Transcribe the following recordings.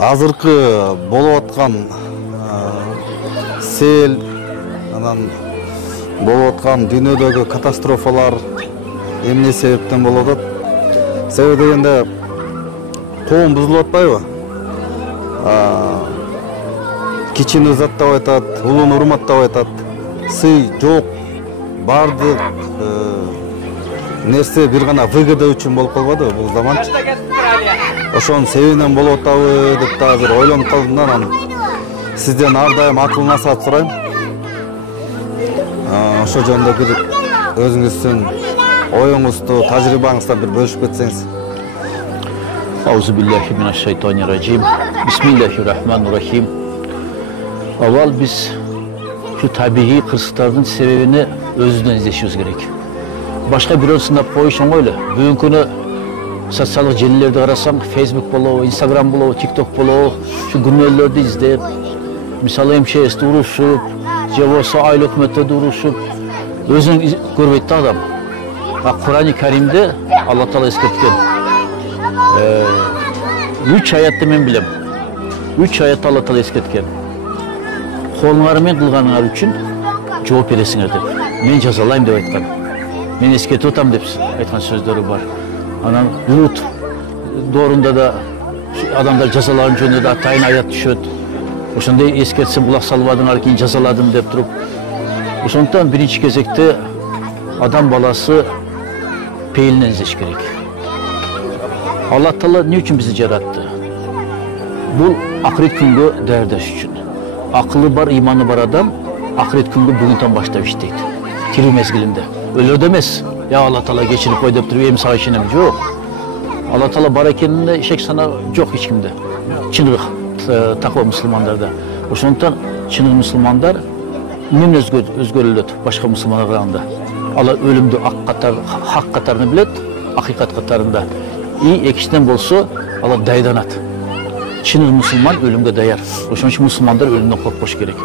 азыркы болуп аткан сел, анан болуп аткан дүйнөдөгү катастрофалар эмне себептен болуп атат? Себеби дегенде коом бузулуп атпайбы? Кичини ызаттап айтат, улууну урматтап айтат. Сый жок, бардык нерсе бир гана выгода үчүн болуп калбады бул заманчы. Ошонун себебинен болуп атабы деп да азыр ойлонуп калдым да, анан сизден ар дайым акыл насаат сурайм. Ошо жөнүндө бир өзүңүздүн оюңузду, тажрыйбаңызды бир бөлүшүп кетсеңиз. Аузубиллахи минаш-шайтанир-раджим. Бисмиллахир-рахманир-рахим. Авал биз şu табигый кырсыктардын себебини өзүнөн издешибиз керек. Башка бирөө сынап коюш оңой эле. Бүгүнкү күнү социалдык желилерди карасаң, Facebook болобу, Instagram болобу, TikTok болобу, şu күнөөлөрдү издеп, мисалы МЧСти урушуп, же болбосо айыл өкмөттөрдү урушуп, өзүн көрбөйт да адам. Кур'ан-ы Каримде Алла Таала эскерткен. 3 аятты мен билем. 3 аятты Алла Таала эскерткен. Колуңар менен кылганыңар үчүн жооп бересиңер деп. Мен жазалайм деп айткан. Мен эскертип атам деп айткан сөздөрү бар. Анан Лут доорунда да адамдар жазаларын жөнүндө да атайын аят түшөт. Ошондой эскертсем кулак салбадыңар, кийин жазаладым деп туруп. Ошондуктан биринчи кезекте адам баласы пейилинен издеш керек. Алла Таала эмне үчүн бизди жаратты? Бул акырет күнгө даярдаш үчүн. Акылы бар, иманы бар адам акырет күнгө бүгүнтөн баштап иштейт. Тирүү мезгилинде. Өлөрдө эмес. Я Алла Таала кечирип кой деп туруп эми сага ишенем. Жок. Алла Таала бар экенине шек сана жок эч кимде. Чыныгы таква мусулмандарда. Ошондуктан чыныгы мусулмандар эмне өзгөрүлөт башка мусулмандарга караганда. Алла өлүмдү хак катарында билет, акыйкат катарында. И экинчиден болсо Алла дайданат. Чыныгы мусулман өлүмгө даяр. Ошон үчүн мусулмандар өлүмдөн коркпош керек.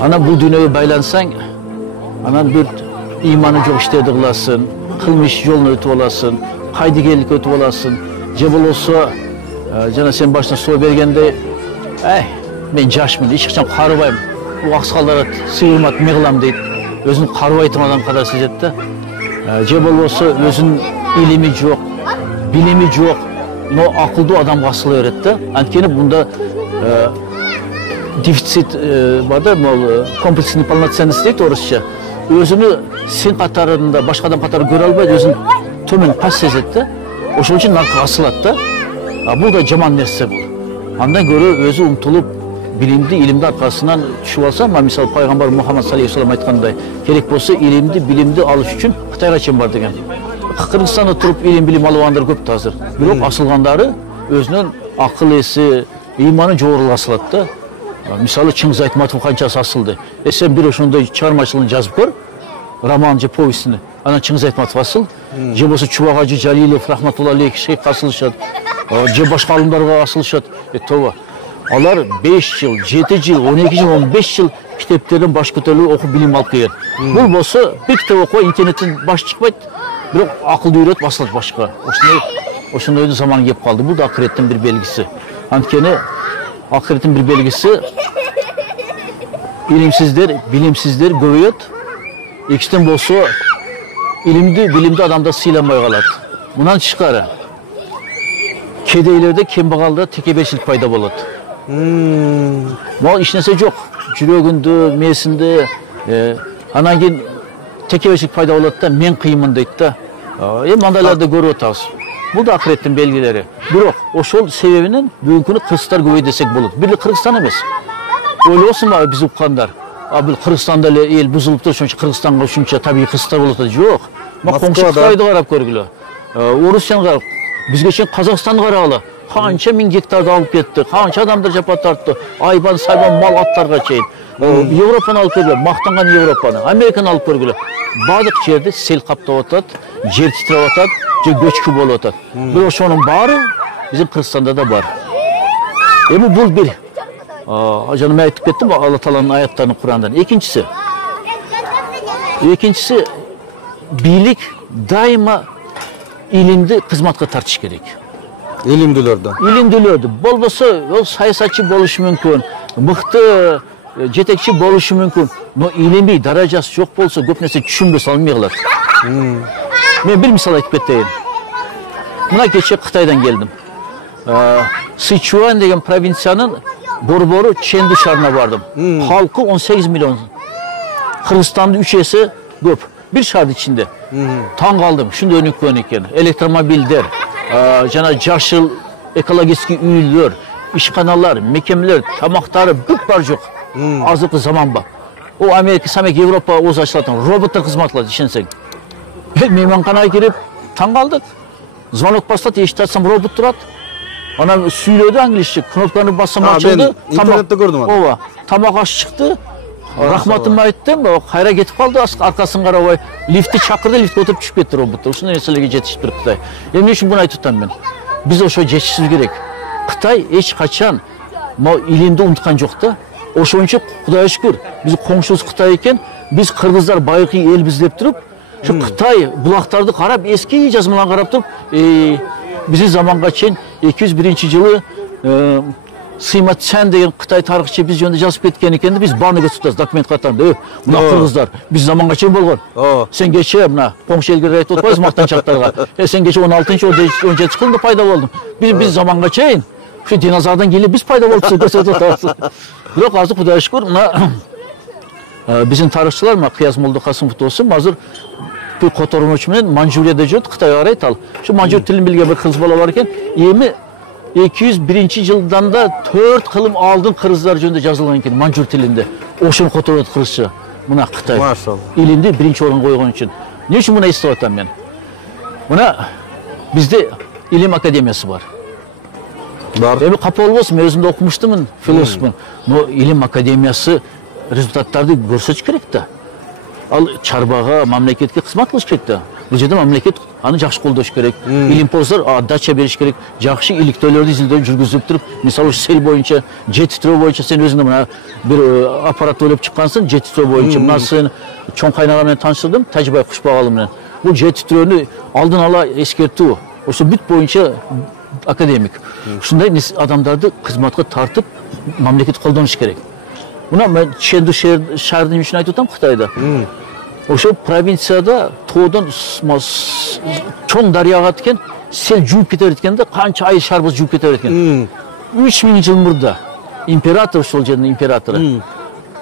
Анан бул дүйнөгө байлансаң, анан бир иманы жок иштерди кыласың, кылмыш жолуна өтүп аласың, кайдыгерликке өтүп аласың. Же болбосо жана сен башына соо бергенде, мен жашмын, эч качан карыбайм. Бул аксакалдар сыйырмат эмне кылам дейт. Өзүн карыбай турган адам катары сезет да. Же болбосо өзүнүн илими жок, билими жок, но акылдуу адамга асыла берет да. Анткени бунда дефицит бар да, комплекс неполноценности дейт орусча. Өзүнү сен катарында, башка адам катары көрө албайт, өзүн төмөн пас сезет да. Ошон үчүн наркыга асылат да. Бул да жаман нерсе бул. Андан көрө өзү умтулуп, билимди, илимди аркасынан түшүп алса, мисалы пайгамбар Мухаммад саллаллаху алейхи айткандай, керек болсо илимди, билимди алыш үчүн Кытайга чейин бар деген. Кыргызстанда туруп билим алгандар көп да азыр. Бирок асылгандары өзүнүн акыл эси, иманы жогорулук асылат да. Мисалы Чыңгыз Айтматов канчасы асылды. Сен бир ошондой чыгармачылыгын жазып көр, роман же повестини. Анан Чыңгыз Айтматов асыл. Же болсо Чубак Ажы Жалилов рахматуллахи алейхи шейх асылышат. Же башка алымдарга асылышат. Тооба. Алар 5 жыл, 7 жыл, 12 жыл, 15 жыл китептерден баш көтөрүп окуп билим алып келген. Бул болсо бир китеп окуп интернеттен баш чыкпайт, бирок акылды үйрөтүп асылат башка. Ошондойдун заманы кеп калды. Бул да акыреттин бир белгиси. Анткени акыреттин бир белгиси илимсиздер, билимсиздер көбөйөт. Экинчиден болсо илимди, билимди адамда сыйламай калат. Мындан тышкары кедейлерде, кембагалда текеберчилик пайда болот. Мал эч нерсе жок. Жүрөгүндө, мээсинде, анан кийин текеберчилик пайда болот да, мен кыймын дейт да. Эми андайларды көрүп атабыз. Бул да акыреттин белгилери. Бирок ошол себебинен бүгүнкү күнү кыргыздар көбөйт десек болот. Бир Кыргызстан эмес. Ойлосунбу биз уккандар? Бул Кыргызстанда эле эл бузулуп туруп, ошончо Кыргызстанга ушунча табигый кырсыктар болот да. Жок. Коңшу Кытайды карап көргүлө. Орусияны карап, бизге чейин Казакстанды карагыла. Канча миң гектарды алып кетти, канча адамдар жапа тартты. Айбан, сайбан мал аттарга чейин. Европаны алып көргүлө, мактанган Европаны, Американы алып көргүлө. Бардык жерди сел каптап атат, жер титиреп атат, же көчкү болуп атат. Бирок ошонун баары биздин Кыргызстанда да бар. Эми бул бир. Жана мен айтып кеттим, Алла Тааланын аяттарын Курандан. Экинчиси бийлик дайыма илимди кызматка тартыш керек. илимдүүлөрдү болбосо ол саясатчы болушу мүмкүн, мыкты жетекчи болушу мүмкүн, но илимий даражасы жок болсо көп нерсе түшүнбөй салмай калат. Мен бир мисал айтып кетейин. Мына кече Кытайдан келдим. Сычуань деген провинциянын борбору Чэнду шаарына бардым. Халкы 18 миллион. Кыргызстандын 3 эсе көп. Bir şehir içinde. Taң kaldım. Şunda önükön eкен. Elektromobiller, jana жашыл экологический үйлөр, ишканалар, мекемелер, тамактары бүт бар жок. Азыркы заман бар. O Amerika, Samek, Европа оз ачылатын роботтор кызмат кылат, ишенсең. Мейманканага кирип таң калдык. Звонок бастады, эшикти ачсам робот турат. Анан сүйлөдү англисче, кнопканы бассам ачылды. Интернетте көрдүм аны. Ооба, тамак аш чыкты. Рахматымды айттым, кайра кетип калды, аркасын карабай, лифтти чакырды, лифтке отуруп түшүп кетти роботтор. Ушундай нерселерге жетишип туруп Кытай. Эмне үчүн буну айтып атам мен? Биз ошо жетишибиз керек. Кытай эч качан илимди унуткан жок да. Ошон үчүн Кудайга шүкүр, биз коңшубуз Кытай экен, биз кыргыздар байыркы элбиз деп туруп, ушу Кытай булактарды карап, эски жазмаларын карап туруп, биздин заманга чейин 201-жылы Сыймат Чан деген Кытай тарыхчы биз жөнүндө жазып кеткен экен, биз бааны көтүптүз, документ катарында. Мына кыргыздар, биз заманга чейин болгон. Сен кече мына коңшу элге айтып атпайсыз мактанчактарга. Сен кече 16-17 кылымда пайда болдуң. Биз заманга чейин ушу динозаврдан келип биз пайда болупсуз көрсөтүп атабыз. Бирок азыр Кудайга шүкүр, мына биздин тарыхчылар, мына Кыяз Молдокасымов болсун, азыр бул котормочу менен Манчжурияда жүрөт, Кытайга карайт ал. Ушу манчжур тилин билген бир кыз бала бар экен. Эми 201-жылдан да 4 кылым алдын кыргыздар жөнүндө жазылган экен манчжур тилинде. Ошону которот кыргызча. Мына Кытай. Илимди биринчи орунга койгон үчүн. Эмне үчүн муну эстеп атам мен? Мына бизде илим академиясы бар. Эми капа болбосун, мен өзүм да окумуштумун, философмун. Но илим академиясы результаттарды көрсөтүш керек да. Ал чарбага, мамлекетке кызмат кылыш керек да. Бул жерде мамлекет аны жакшы колдош керек. Илимпоздор отдача бериш керек. Жакшы иликтөөлөрдү изилдөө жүргүзүп туруп, мисалы сел боюнча, жет титрөө боюнча сен өзүң мына бир аппарат ойлоп чыккансың, жет титрөө боюнча. Мына сен чоң кайнагам менен таанышдырдым, Тажыбай Кушбагалы менен. Бул жет титрөөнү алдын ала эскертүү. Ошо бүт боюнча академик. Ушундай адамдарды кызматка тартып, мамлекет колдонуш керек. Мына мен Чэнду шаардын үчүн айтып атам Кытайда. Ошо провинцияда тоодон чоң дарыяга аткен сел жууп кете берет экен да, канча ай шарбыз жууп кете берет экен. 3000 жыл мурда император, ошол жердин императору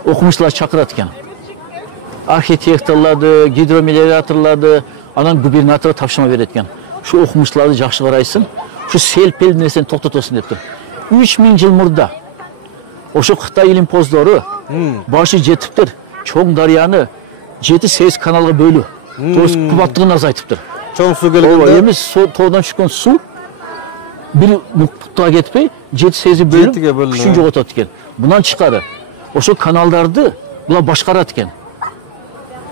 окумуштууларды чакырат экен. Архитекторлорду, гидромелиораторлорду, анан губернаторго тапшырма берет экен. Ушу окумуштууларды жакшы карайсың, ушу сел-пел нерсени токтотосуң деп тур. 3000 жыл мурда ошо Кытай илимпоздору башы жетиптир, чоң дарыяны 7-8 каналга бөлүү. То есть кубаттыгын азайтыптыр. Чоң суу келгенде эми тоодон түшкөн суу бир муктуга кетпей 7-8 бөлүп күчүн жоготот экен. Мындан тышкары ошо каналдарды булар башкарат экен.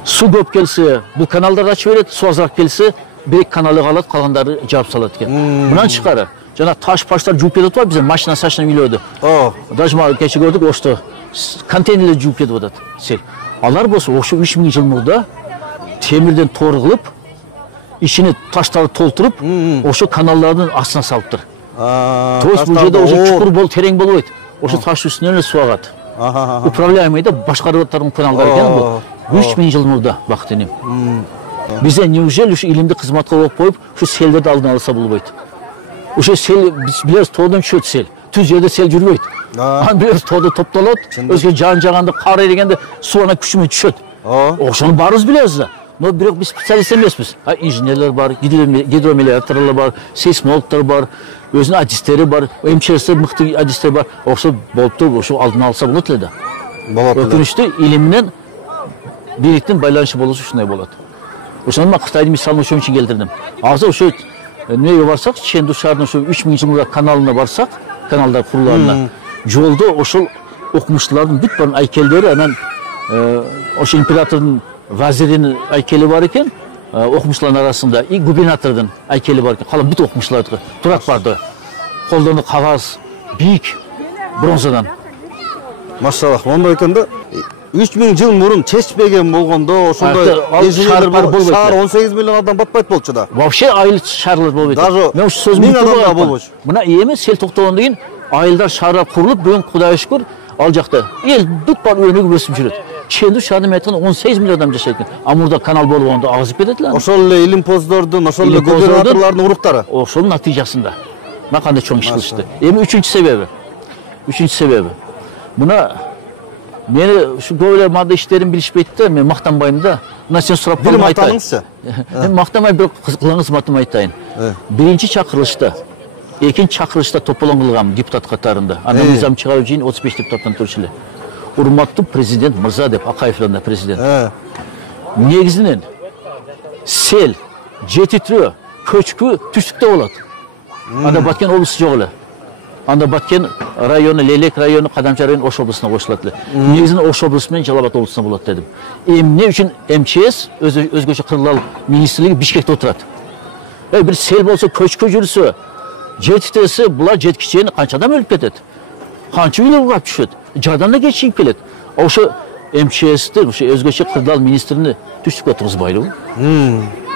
Суу көп келсе, бул каналдарды ачып берет, суу азыраак келсе, бир-эки каналы калат, калгандары жаап салат экен. Мындан тышкары жана таш-паштар жууп кетип атпайбы, биздин машина сачына үйлөдү. Даже кече көрдүк, ошто контейнерлер жууп кетип атат. Сел. Алар болсо ошо 3000 жыл мурда темирден тор кылып, ичине таштарды толтуруп, ошо каналдардын астына салыптыр. То есть бул жерде ошо чукур терең болбойт. Ошо таш үстүнөн эле суу агат. Управляемый да башкарып атырган каналдар экен бул. 3000 жыл мурда бактынем. Бизде неужели ушу илимди кызматка коюп коюп, ушу селдерди алдын алса болбойт? Ошо сел билебиз тоодон түшөт сел. Түз жерде сел жүрбөйт. Анан билебиз тоодо топтолот, өзгө жаганда кар эригенде суу ана күчү түшөт. Ошону баарыбыз билебиз да. Но бирок биз специалист эмеспиз. Инженерлер бар, гидромелиораторлор бар, сейсмологдор бар, өзүнүн адистери бар, МЧС мыкты адистер бар. Ошо болуптур, ошо алдын алса болот эле да. Болот эле. Өкүнүчтүү илим менен бийликтин байланышы болушу ушундай болот. Ошондон мен Кытайдын мисалын ошон үчүн келтирдим. Азыр ошо эмнеге барсак, Чэнду шаарынын ошо 3000 жыл мурда каналына барсак, каналдар курулганына, жолдо ошол окумуштуулардын бүт баарын айкелдери, анан ошо императордун вазиринин айкели бар экен, окумуштуулардын арасында, и губернатордун айкели бар экен. Кала бүт окумуштуулардыкы турат барды. Колдону кагаз, бийик, бронзадан. Машаллах, мондой экен да. 3000 жыл мурун чечпеген болгондо ошондой инженерлер болбойт. Шаар 18 миллион адам батпайт болчу да. Вообще айыл шаарлар болбойт. Даже мен ушу сөзүмдү адам болбочу. Мына эми сел токтогондон кийин айылдар шаарлар курулуп, бүгүн Кудайга шүкүр ал жакта эл бүт бар өнүгүп өсүп жүрөт. Ченду шаарда айткан 18 миллион адам жашайт экен. А мурда канал болгондо агызып кетет эле. Ошол эле илимпоздордун, ошол эле губернаторлордун уруктары. Ошонун натыйжасында. Мына кандай чоң иш кылышты. Эми үчүнчү себеби. Мына мени ушу көбөлөр мында иштерин билишпейт да, мен мактанбайм да. Мына сен сурап калдың айтайын. Мактаныңызчы. Мен мактанбай бирок кылыңыз матым айтайын. Биринчи чакырылышта, экинчи чакырылышта тополоң кылгам депутат катарында. Анан мыйзам чыгаруу жыйын 35 депутаттан турчу эле. Урматтуу президент мырза деп Акаевден президент. Негизинен сел, жетитирөө, көчкү түштүктө болот. Анда Баткен облусу жок эле. Анда Баткен району, Лелек району, Кадамча району Ош облусуна кошулат эле. Негизинен Ош облусу менен Жалал Абад облусуна болот дедим. Эмне үчүн МЧС өзгөчө кырдаал министрлиги Бишкекте отурат. Бир сел болсо, көчкү жүрсө, жетиктесе, булар жеткичени канча адам өлүп кетет. Канча үйлөр курап түшөт. Жардамда кечигип келет. Ошо МЧСти, ошо өзгөчө кырдаал министрини түштүккө тургузбайлыбы?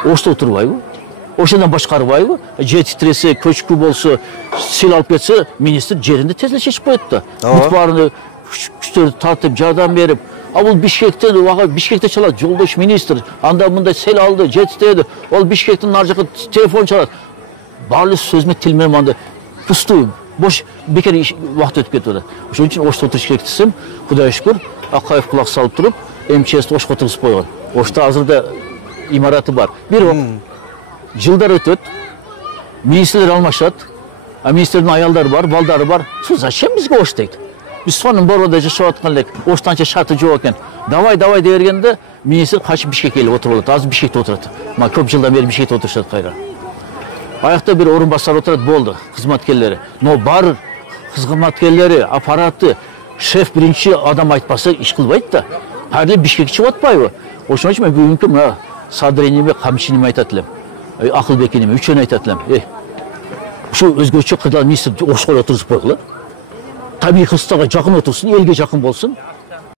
Ошто отурбайбы? Ошондон башкарбайбы? Жетиктиресе, көчкү болсо, сел алып кетсе, министр жеринде тез эле чечип коет да. Бүт баарын күчтөрдү тартып, жардам берип, а бул Бишкекте чалат, жолдош министр, анда мындай сел алды, жетиктеди. Ол Бишкектин ар жакка телефон чалат. Баары сөзмө тил менен анда пустую, бош бекер убакыт өтүп кетип атат. Ошон үчүн Ошто отуруш керек десем, Кудайга шүкүр, Акаев кулак салып туруп, МЧСти Ошко отургузуп койгон. Ошто азырда имараты бар. Бирок жылдар өтөт, министрлер алмашат, а министрдин аялдары бар, балдары бар. Зачем бизге Ош дейт? Биз сонун борбода жашап аткан элек, Оштанча шарты жок экен. Давай дебергенде министр качып Бишкекке келип отуруп алат. Азыр Бишкекте отурат. Мына көп жылдан бери Бишкекте отурушат кайра. Аякта бир орун басар отурат болду, кызматкерлери. Но бар кызматкерлери, аппараты, шеф биринчи адам айтпаса иш кылбайт да. Али Бишкекке чыгып атпайбы? Ошон үчүн мен бүгүнкү мына Садырениме, Камчиниме айтат элем. Акылбекиниме, үчөөнү айтат элем. Ушу өзгөчө кырдаал министр Ошко отургузуп койгула. Табигый кырсыздарга жакын отурсун, элге жакын болсун.